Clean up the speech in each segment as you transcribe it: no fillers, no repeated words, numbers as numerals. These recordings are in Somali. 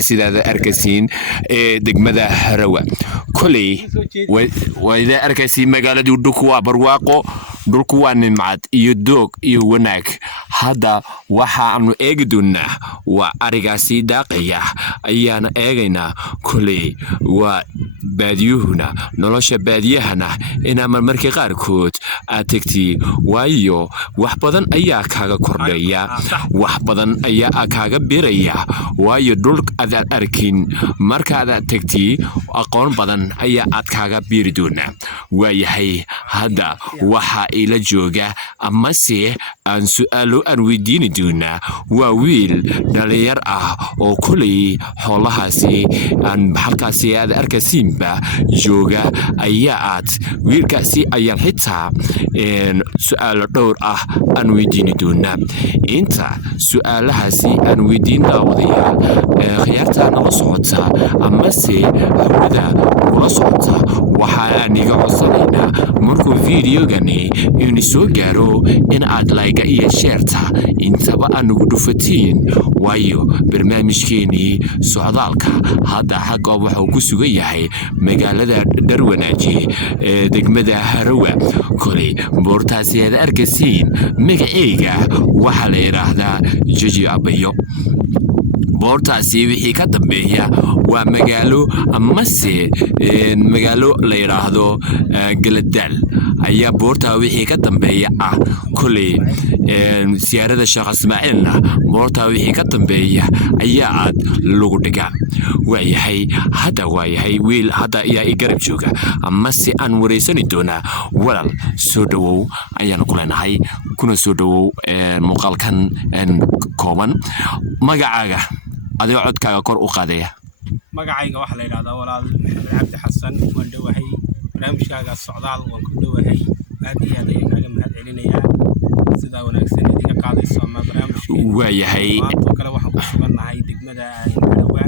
sidaada arkaysiin degmada Harawa kulay wayda arkaysiin magaalada dhulku waa barwaaqo dhulku waa nimcad iyo doog iyo wanaag hada waxa aanu eegi doonaa waa arigaasi daaqaya ayaana eegaynaa kulay waa baadiyuhuna nolosha baadiyahana ina marmarkii qaarkood aad tagti waayo wax badan ayaa kaaga kordhaya wax badan ayaa kaaga biraya waayo dhul aad arkin marka aad tagti aqoon badan ayaa aad kaaga biri doona waayahay hada waxa ila jooga ama si aan su'aalo aan weydiin doona waa wiil dhalinyar ah oo kulay xoolahaasi aan halkaasi aad arkaysiinba jooga ayaa aad wiilkaasi ayaan xitaa su'aalo dhowr ah aan weydiin doona inta su'aalahaasi aan weydiin daawadaya khiyarta nala socota ama si hawada kula socota waxaan iga codsanaynaa markuu fiidiyogani inuu soo gaaro in aad like iyo share-ta intaba aan ugu dhufatiin waayo barnaamijkeeni socdaalka hadda xagga waxa uu ku sugan yahay magaalada Darwanaaji degmada Harawa kulay boortaasi aad arkaysiin magacayga waxa la yiraahdaa Jiji Abayo boortaasi wixii ka dambeeya waa magaalo ama si magaalo la yiraahdo Galadal ayaa boorta wixii ka dambeeya ah kulay siyaarada Sheekh Ismaaciilna boorta wixii ka dambeeya ayaa aad lagu dhigaa waayahay hada waayahay wiil hada ayaa i garab jooga ama si aan wareysani doona walaal soo dhawow ayaan ku leenahay kuna soo dhawow muuqaalkan kooban magacaaga adiga codkaaga kor u qaadaya magacayga waxa la yiraahdaa walaal Maxamed Cabdi Xasan waan dhawahay barnaamijkaaga socdaal waan ku dhawahay aad iyo aad ayaan kaaga mahad celinayaa sida wanaagsan idiga qaadayso ama barnaamijka waayahay kale waxaan ku suganahay degmada Harawa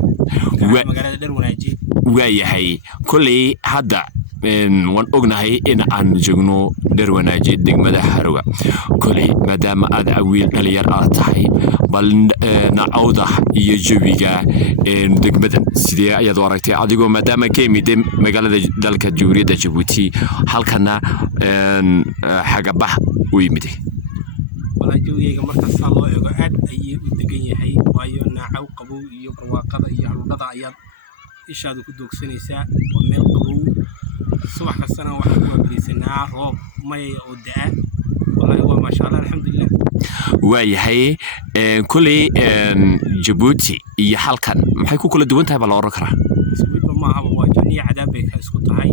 magaalada Darwanaaji waayahay kulay hada waan ognahay in aan joogno Darwanaaji degmada Harawa kulay maadaama aad wiil dhalinyar ah tahay bal nacawda iyo jawiga degmadan sidee ayaad u aragtay adigoo maadaama ka yimid magaalada dalka Jamhuuriyadda Djibouti halkana xaga bax u yimid wala jawiga marka loo eego aad ayay u degan yahay waayo nacaw qabow iyo barwaaqada iyo haludada ayaa ishaadu ku doogsanaysaa oo meel qabow subax kastana waxa ku waabarisanaa roob may oo daa wallahi waa ma sha Allah alxamdulillah waayahay kulay Djibouti iyo halkan maxay ku kala duwan tahay bal oran karaa isku ma aha waa janiya cadaab ay ka isku tahay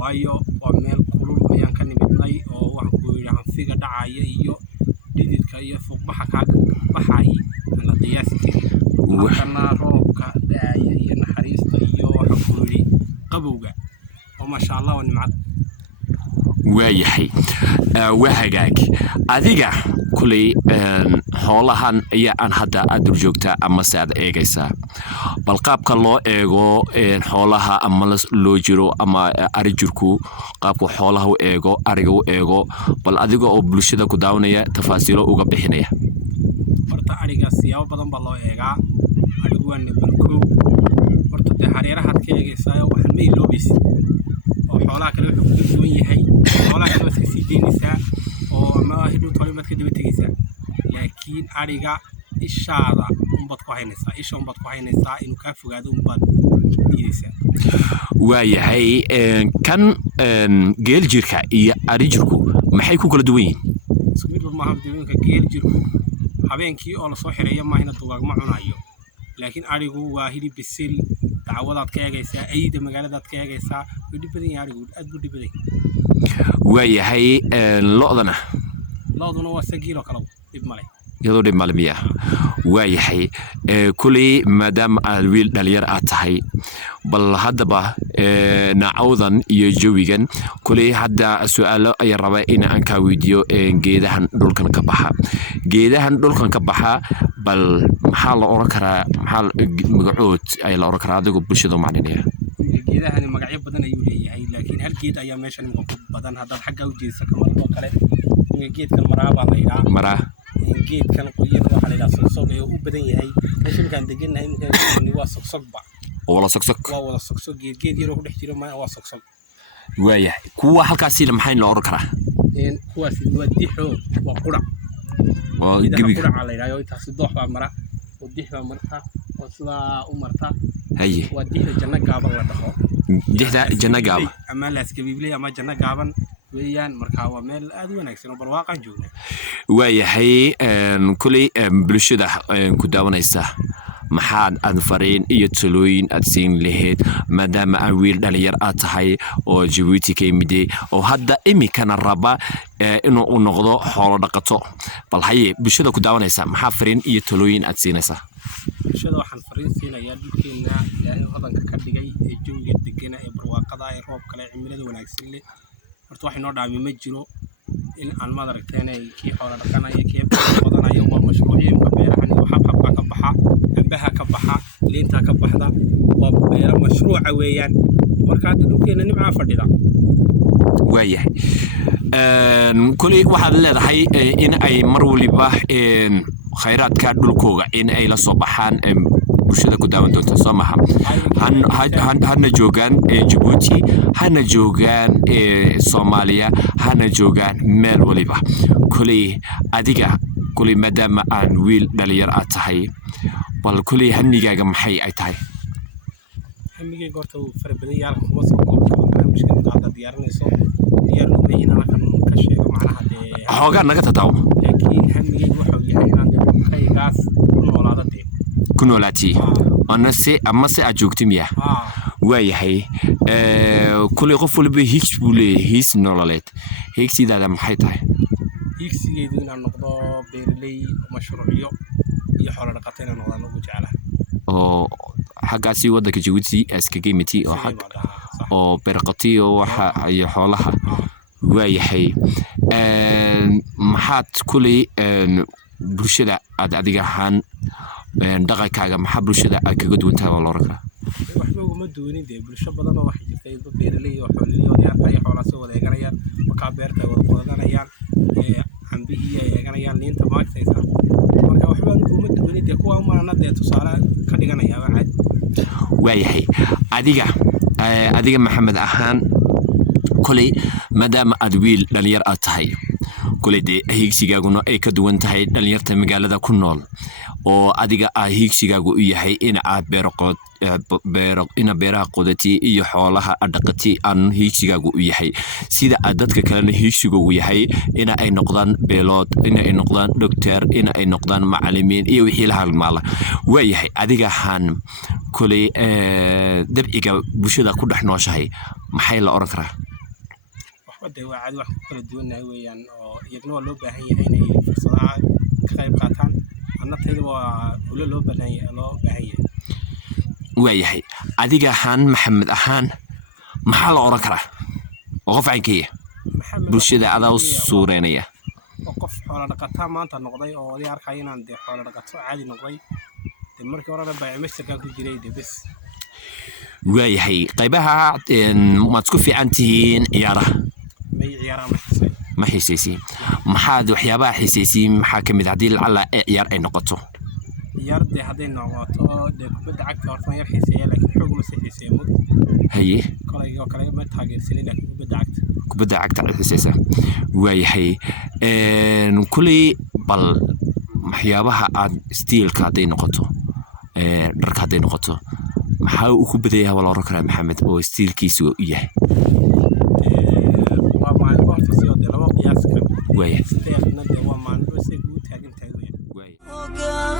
waayo waa meel kulul ayaan ka nimidnay oo wax ku yiraahdo figa dhacaya iyo dididka iyo fuqbaxa ka baxay ana qiyaasi kana roobka daaya iyo naxariista iyo wax ku yiri qabowga oo ma sha Allah nimcad waayahay wahagaag adiga kulay xoolahan ayaa aan hada aad joogtaa ama saad eegaysaa bal qaabka loo eego xoolaha ama loo jiro ama arijirku qaabka xoolaha u eego ariga u eego bal adiga oo bulshada ku daawanaya tafaasiilo uga bixinaya horta ariga siyaabo badan baa loo eegaa arigu waa nibalku horta hareeraha ka eegaysaa waxaan ma iloobaysi oo xoolaha kale wuxuu ku duwan yahay xoolaha kale iska sii deynaysaa oo ma hiduu tolimaad ka dib tagaysaa laakiin ariga ishaada umbad ku haynaysaa isha umbad ku haynaysaa inuu ka fogaado umbad diidaysaa waayahay kan geel jirka iyo ari jirku maxay ku kala duwan yihiin isku mid ma aha duwanka geel jirku habeenkii oo la soo xireeyo ma hina dugaag ma cunayo laakiin arigu waa hilib bisil dacwadaad ka eegaysaa ayda magaaladaad ka eegaysaa way dib badan yahay arigu aad buu dib badan waayahay lo'dana waa sagiilo kala dib male iyadoo dib malmiya waayahay kulay maadaama aad wiil dhalinyar ah tahay bal hadaba nacawdan iyo jawigan kulay hadda su'aalo ay rabaa in aan ka weydiyo geedahan dhulkan ka baxa bal maxaa la oran karaa maxaa magacood ay la oran karaa adigu bulshada macnaynaya geedahan magacyo badan ayuu leeyahay laakiin hal geed ayaa meeshan ugu badan hadda xagga u jeedsan kama oo kale geedkan maraa baa la yiraahdaa maraa جيت كان قويين واحد إلى صقصق وبدن يهي عشان كان دقينا يمكن إنه صقصق بع ولا صقصق ولا صقصق جيت يروح نحكي له ما هو صقصق وايه كوا halkaasi maxay la oran karaa إن هو سيدي حو وقرع إذا قرع على رأيه تصدق بمرة وديه بمرة وصلا ومرة هي وديه الجنة قابل ولا دحدا جنة قابل أما لا سكبيبلي أما جنة قابل ويان مركاوة مال أدوان أكسر برواقع جونا waayahay kulay bulshada ku daawanaysa maxaad aad fariin iyo talooyin aad siin lahayd maadaama aan wiil dhalinyar aad tahay oo Djibouti ka yimid oo hadda imikana raba inuu u noqdo xoolo dhaqato bal haye bulshada ku daawanaysa maxaa fariin iyo talooyin aad siinaysaa bulshada waxaan fariin siinayaa dhulkeena ilaahay hodanka ka dhigay ee jawiga degana ee barwaaqada ee roob kale cimilada wanaagsan leh horta wax inoo dhaami ma jiro in aan ma aragteen kii xoolo dhaqanaya kii badanaya waa mashruuciinka beerahan iyo xabxabka ka baxa ambaha ka baxa liinta ka baxda waa beero mashruuca weeyaan marka dhulkeena nimca fadhida waayahay kulay waxaad leedahay in ay mar waliba khayraadka dhulkooga in ay la soo baxaan bulshada ku daawan doonto Soomaha hana joogan Djibouti hana joogan Soomaaliya hana joogan meel waliba kulay adiga kulay maadaama aan wiil dhalinyar aad tahay bal kulay hanigaaga maxay ay tahay hamigay goorta uu farabadan yahay kuma soo koobi karo barnaamijkan qaada diyaarinayso diyaar u leeyahay inaan ka sheego macnaha hooga naga tadaawo laakiin hamigay wuxuu yahay inaan qaygaas ku noolaati ama se aad joogto miya waayahay kulay qof walba higs buu leeyahay higs nololeed higsidaada maxay tahay higsigeedu inaan noqdo beeraley mashruuciyo iyo xoolo dhaqato inaan noqdo ugu jecelahay oo xagaasi wadanka Djibouti askaga imiti oo xaq oo beerqatiyo waxa iyo xoolaha waayahay maxaad kulay bulshada aad adiga ahaan dhaqankaaga maxaa bulshada aad kaga duwan tahay wala oran waxba uma duwanin bulsho badan oo wax jirtay beeraley oo xoolaha ay xoolaha soo wadeeganayaan ka beerta wada qodanayaan cambihi ay eeganayaan liinta maagtaysa marka waxba uma duwanin kuwa maanada tusaale ka dhiganaya caad waayahay adiga maxamed ahaan kulay maadaama aad wiil dhalinyar aad tahay kulay higsigaaguna ay ka duwan tahay dhalinyarta magaalada ku nool oo adiga higsigaagu u yahay in aad beeraha qodati iyo xoolaha dhaqati aan higsigaagu u yahay sida aad dadka kalena higsigoogu yahay in ay noqdaan beelood in ay noqdaan doctor in ay noqdaan macallimiin iyo wixii la halmaala waayahay adiga ahaan kulay dabciga bulshada ku dhex nooshahay maxay la oran karaa waxba waa caadi wax kala duwanahay weeyaan oo iyaguna loo baahan yahay inay fursadaha ka qayb qaataan annatayda waa loo baahan yahay waayahay adiga ahaan maxamed ahaan maxaa la oran karaa qof aynkiya bulshada adaa u suureynaya qof xoolo dhaqataa maanta noqday oo wali arkay inaan xoolo dhaqato caadi noqday markii hore baa imashka ku jiray bas waayahay qaybaha ma isku fiican tihiin ciyaaraha ma xiisaysiin maxaad waxyaabaha xiisaysiin maxaa ka mid haddii lacala ciyaar ay noqoto ciyaarta hadday noqoto kubadda cagta horta yar xiiseeya laakiin xoog ma sii xiiseeyo haye kolayga kale ma taageersanin laakiin kubadda cagta xiisaysa waayahay kulay bal waxyaabaha aad stiilka hadday noqoto dharka hadday noqoto maxaa uu ku badan yahay wala oran karaa maxamed oo stiilkiisu u yahay waa maalin horta si oo laba qiyaas ka waayahay stiilna waa maalin oo si uu taagan tahay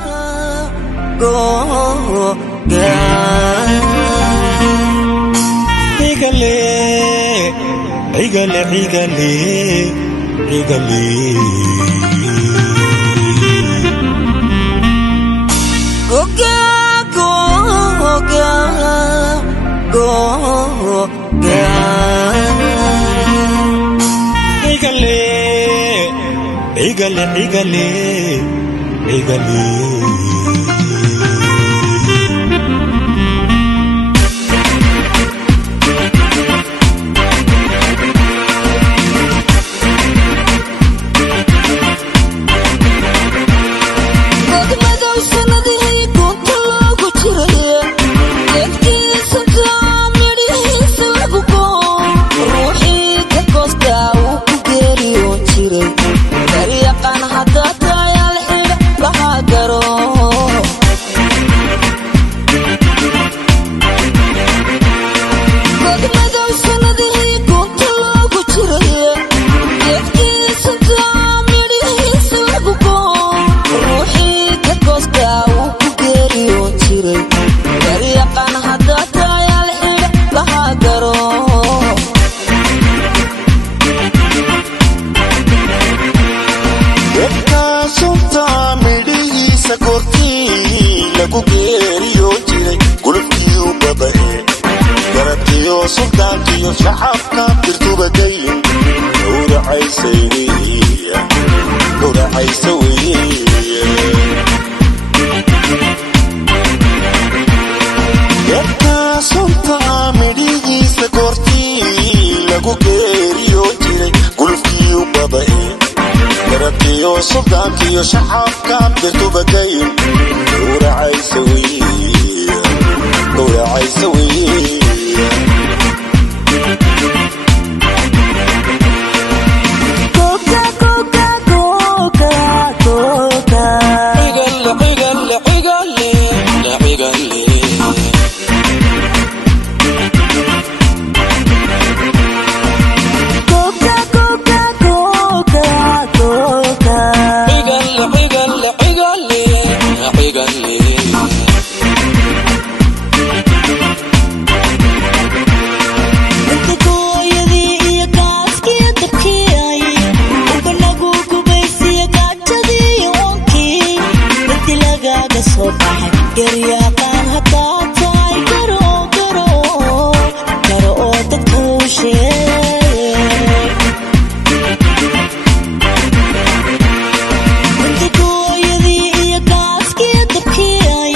garyaqaan hadda taayal xidh laha garo sunta midhihiisa kortii lagu geeriyo jiray gulubkii u badae garabkiyo suldaankiyo shacabka birtubadayn gowracaysa weye dadka sunta midhihiisa kortii lagu geeriyo jiray gulubkii u badae garabkiyo suldaankiyo shacabka birtubadayn gowracaysa weye garyaqaan hadda taay garo oo dadka u sheeg inta gooyadii iyo gaaskii dabkii ay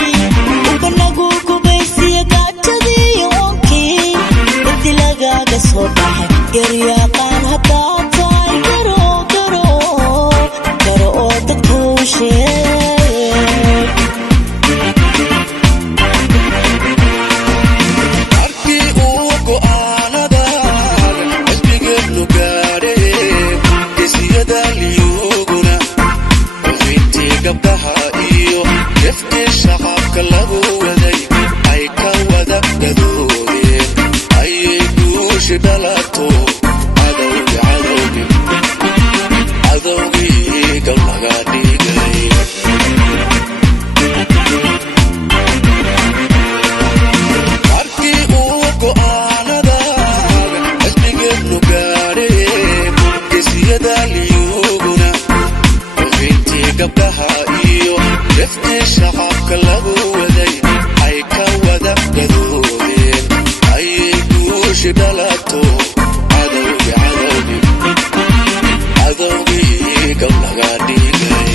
ubanagu gubaysiya gaajadii oonkii inti lagaaga soo baxay garyaqaan hadda taay garo oo dadka u sheeg gabdhaha iyo jeftii shacabka lagu waday ay ka wada gadoobeen ayay guushi dhalato cadowgii gal laga dhigay markii uu go'aanada xisbigeednu gaadheen geesiyada liyuguna gabdhaha iyo jeftii shacabka lagu waday ay ka wada gadoobeen ayay guushi dhalato cadowgii gal laga dhigay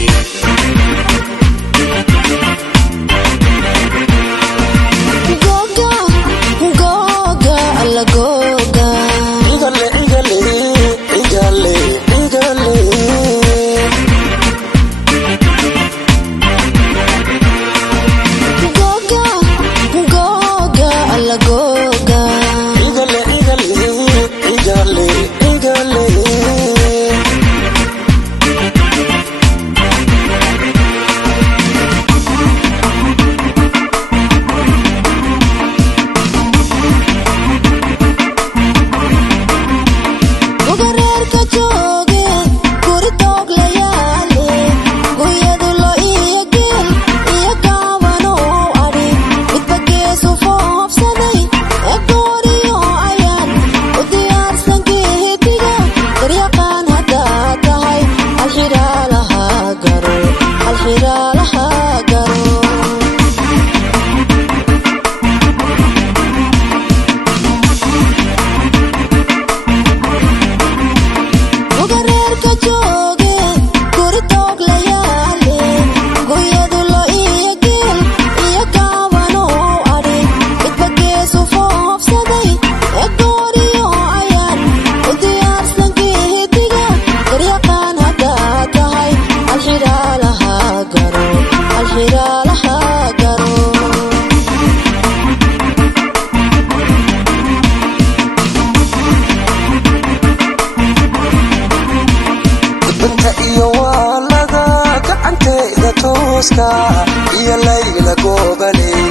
iyo layla goobaley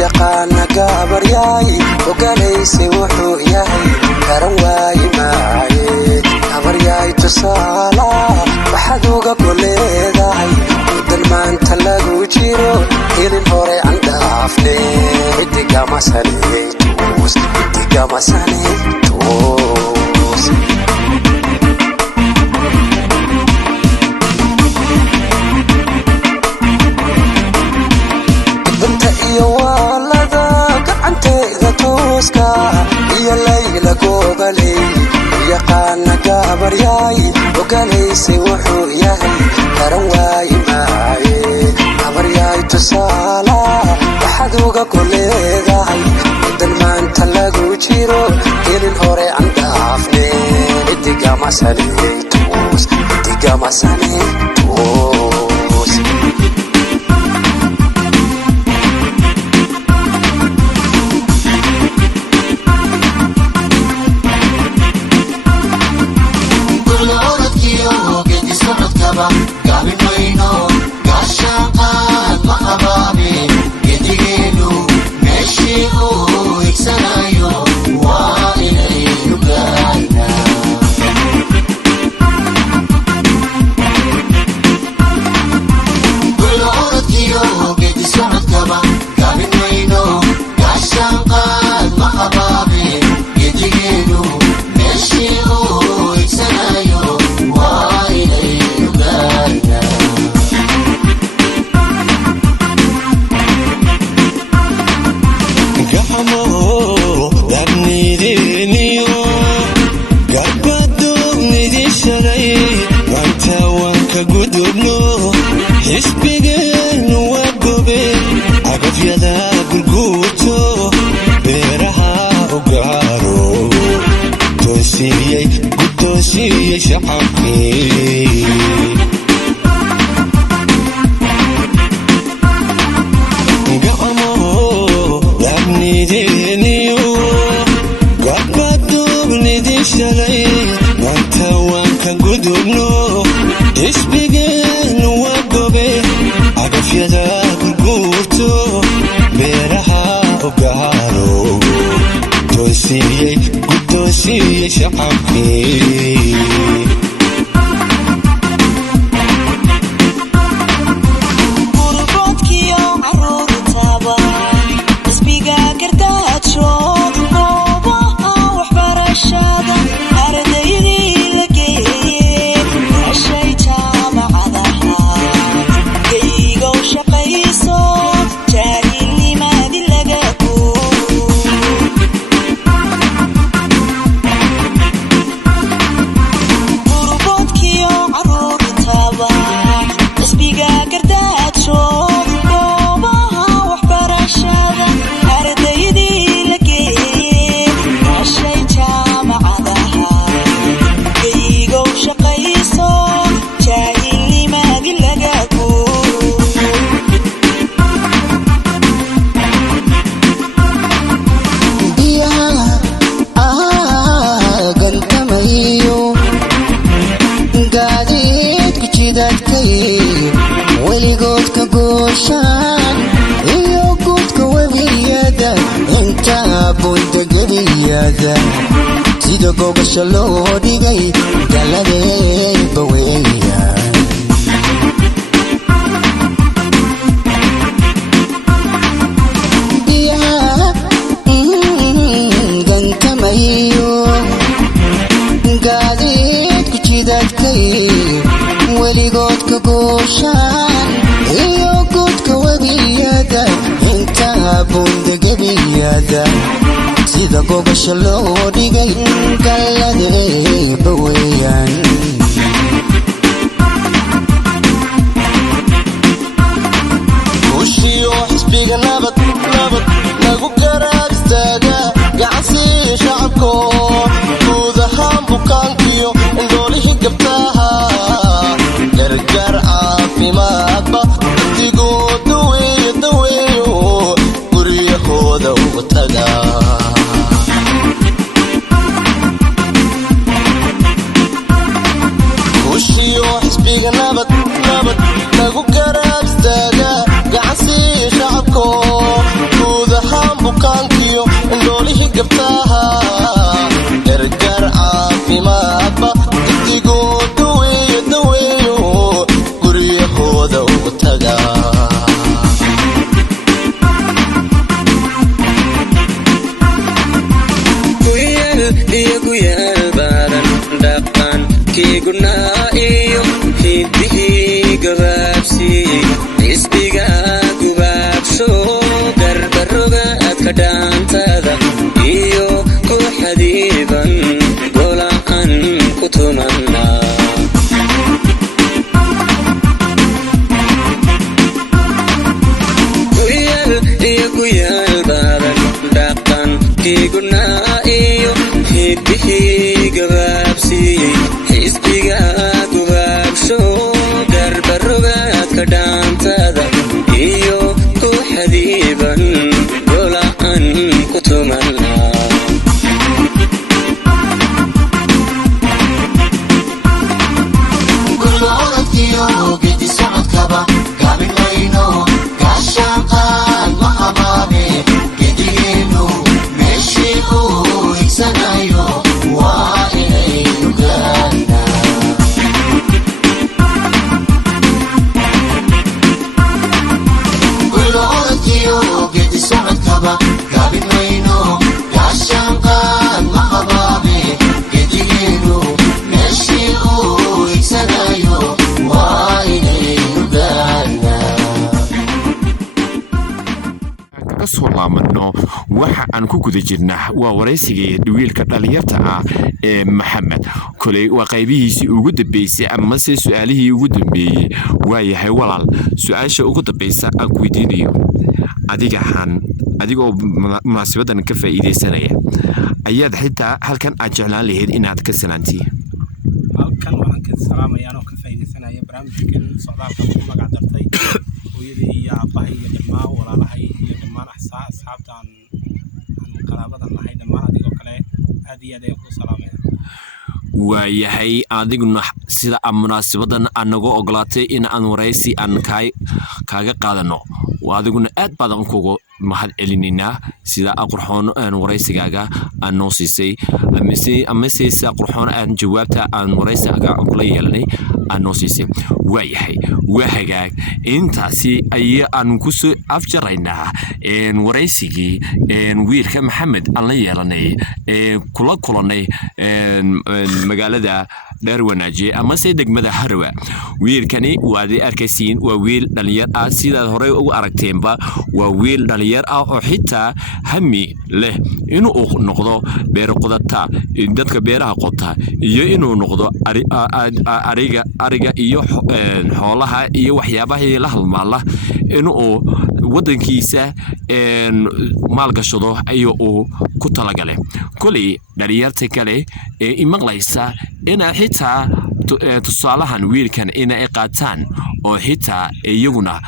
yaqaana gabaryay ogalaysi wuxuu yahay karan waayi maaye gabaryay tusaala waxaad uga goleedahay dan maanta lagu jiro hilin hore aan dhaafne Banta iyo walada gacantayda tooska iyo layla gobalay yaqaana gabaryay ogalaysay wuxuu yahay garan waayi maaye gabaryay tusaala waxaad uga koleedahay idan maanta lagu jiro gelin hore aan dhaafne idiga masaniyey toos yaalbaadan dhaqankiigunaa iyo hidihii gabaabsiiyey xisbiga gubaabsho garbaroga adka dhaantada iyo ku xadiiban gola'an ku tumanna gunaa iyo hidihii gabaabsiiyey xisbiga gubaabsho garbarogaadka dhaantada iyo ku xadiiban gola'an ku tumanna gurgoodkiyo gedi socodkaba gaabinayno gaashaaqaan ma habaabe gedigeenu sanayo waa inaynu gaarnaa gurgoodkiyo gedi socodkaba gaabinayno gaashaanqaan ma habaabe gedigeenu meeshii uu higsanayo waa inaynu gaarnaa soo laamano waxa aan ku guda jirnaa waa waraysigii wiilka dhalinyarta ah ee maxamed koley waa qaybihiisii ugu dambeysay ama se su'aalihii ugu dambeeyey waa yahay walaal su'aasha ugu dambaysa aan ku weydiinayo adigoo munaasabadan ka faa'iidaysanaya ayaad xitaa halkan aad jeclaan lahayd inaad ka salaantii halkan waxaan ka salaamayaa oo ka faa'iidaysanaya barnaamijkan socdaalka ku magac dartay hooyadii iyo aabbahay iyo dhammaan walaalahay iyo dhammaan asxaabtaan aan qaraabadan nahay dhammaan adigoo kale aad iyo aad ayaan ku salaamaya waa yahay adiguna sida munaasabadan aan naga ogolaatay in aan waraysi aan kaaga qaadano adiguna aad baadan kugu mahad celinaynaa sida qurxoon waraysigaaga aan noo siisay amase sida qurxoon aan jawaabta aan waraysigaaga kula yeelanay aan noo siisay waa yahay waa hagaag intaasi ayaan ku soo afjaraynaa waraysigii wiilka maxamed aan la yeelanay kula kulanay magaalada dheerwanaaje amase degmada harwa wiilkani waad arkaysiin waa wiil dhalinyar ah sidaad horey ugu aragteenba waa wiil dhalinyar ah oo xitaa hami leh inuu noqdo beer qodata dadka beeraha qota iyo inuu noqdo ariga iyo xoolaha iyo waxyaabaha la halmaala inuu wadankiisa maalgashado ayuu ku talagalay kulli dhalinyarta kale ee imaqlaysa ina xitaa tusaalahan wiilkan ina ay qaataan oo xitaa iyaguna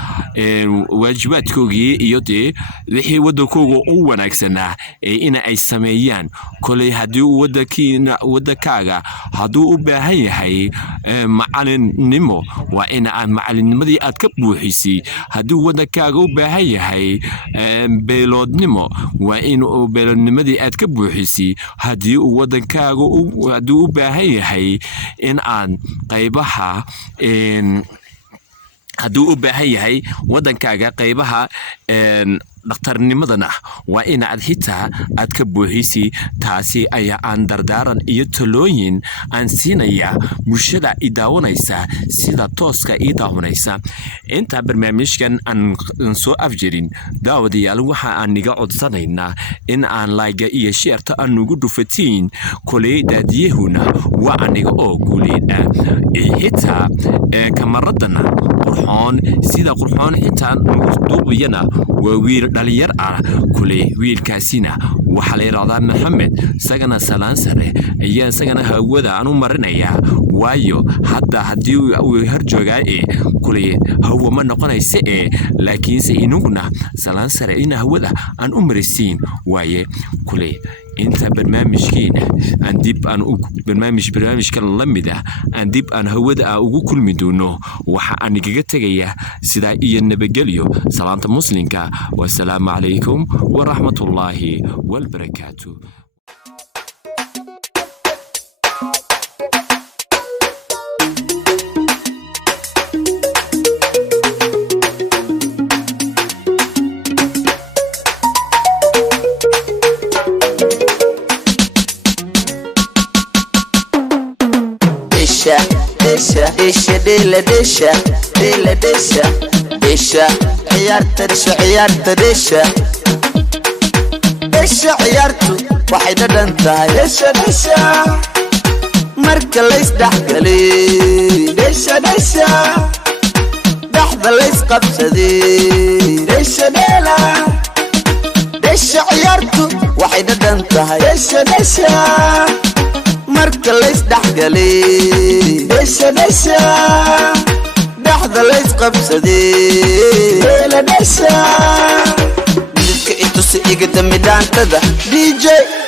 waajibaadkoogii iyo dee wixii wadankooga u wanaagsanaa ina ay sameeyaan koley haddii wadankaaga hadduu u baahan yahay macalinnimo waa ina aad macalinnimadii aad ka buuxisay hadduu wadankaaga u baahan yahay beeloodnimo waa in beeloodnimadii aad ka buuxisay haddii uu wadankaaga hadduu u baahan yahay in aad qaybaha hadduu u baahan yahay wadankaaga qaybaha dhakhtarnimadana waa inaad xitaa aad ka buuxisay taasi ayaa aan dardaaran iyo talooyin aan siinaya bulshada i daawanaysa sida tooska ii daawanaysa intaa barnaamijkan aan soo afjirin daawadayaal waxa aan niga codsanaynaa in aan layga iyo sheerta aan nugu dhufatiin koley daadiyahuna waa aniga oo guuleed ah xitaa kamaradana qurxoon sida qurxoon xitaa nugu duubayana waa wiil dhalinyar ah kule wiilkaasina waxaa la yidhaahdaa maxamed isagana salaan sare ayaa isagana hawada aan u marinayaa waayo hadda haddii uu harjoogaa kule hawa ma noqonaysa laakiinse inaguna salaan sare ina hawada aan u marisiin waaye kule inta barnaamijkeena aan dib aan barnaamijka la mid ah aan dib aan hawada ugu kulmi doono waxa aan igaga tagayaa sida iyo nabadgelyo salaanta muslimka wassalaamu calaykum waraxmatullaahi walbarakaatu دشة دشة دشة ديلا دشة ديلا دشة دشة عيارته دشة عيارته دشة دشة عيارته واحدة دنتها دشة دشة مركا ليس دحقلي دشة دشة دحضة ليس قبسدي دشة ديلا دشة عيارته واحدة دنتها دشة دشة مركا ليس دحقلي دشة دشة دحضة ليس قبسدي ديلا دشة ديدك itusi iga dambi dhaantada DJ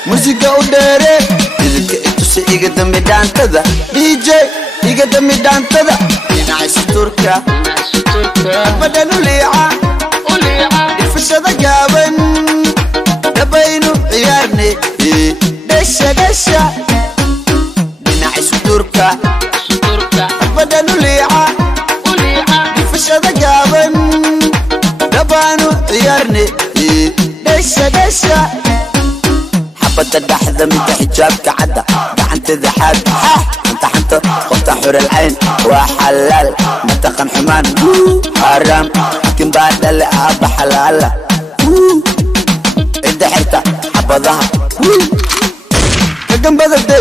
musiga u dheere didka itusi iga dambi dhaantada DJ iga dambi dhaantada dhinaca suturka badan u liica ifashada gaaban dabaynu ciyaarne dhasha dhasha dhinaca suturka badan u liica ifashada gaaban dabaynu ciyaarne دشة دشة حبة الدحذة من حجابك عدة دعنت ذا حاد انت حنت خط حور العين وحلال متقن حمان حرام لكن بعد اللي ابا حلال الدحرتة حبضها لكن بدل دي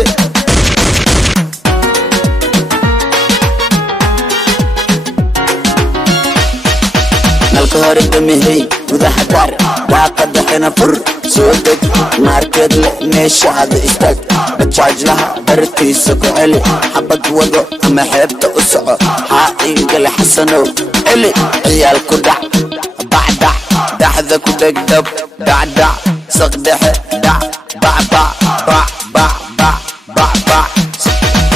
الكهرب دمي وذا حدار واقد حنا فر سودك ماركت لميش هذا استاك بتشارج لها برتي سكو علي حبك وضو اما حبت اسعو حائن قل حسنو علي عيال كدع بعدع دحذا كدك دب دعدع صقدح دع بعبع بعبع بعبع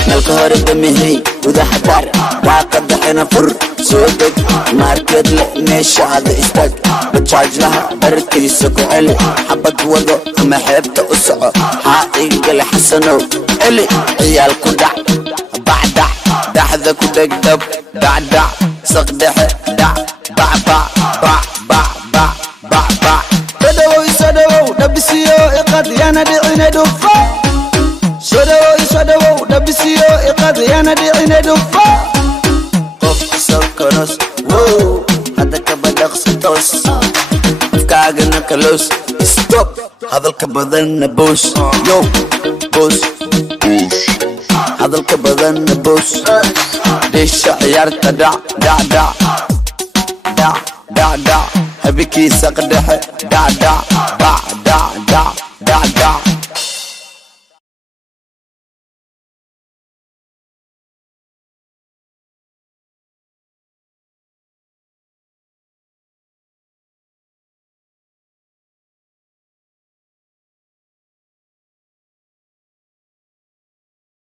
الكهرب دمي وذا حدار واقد حنا فر سودك ماركت لميش هذا استاك بتشارج لها برتي سكو علي حبك وضو اما حبت اسعو حائن قل حسنو علي عيال كدع بعدع دحذا كدك دب دعدع صقدح دع بعبع بعبع بعبع صدوي صدوي دبسيو اقد يانا دعينا دفا صدوي صدوي دبسيو اقد يانا دعينا دفا سوكنوس وو هذا كبدق ستوس افكاغنا كلوس ستوب هذا الكبدن بوس يو بوس هذا الكبدن بوس ديش عيارته دع دع دع دع دع دع هبكي سقدح دع دع دع دع دع دع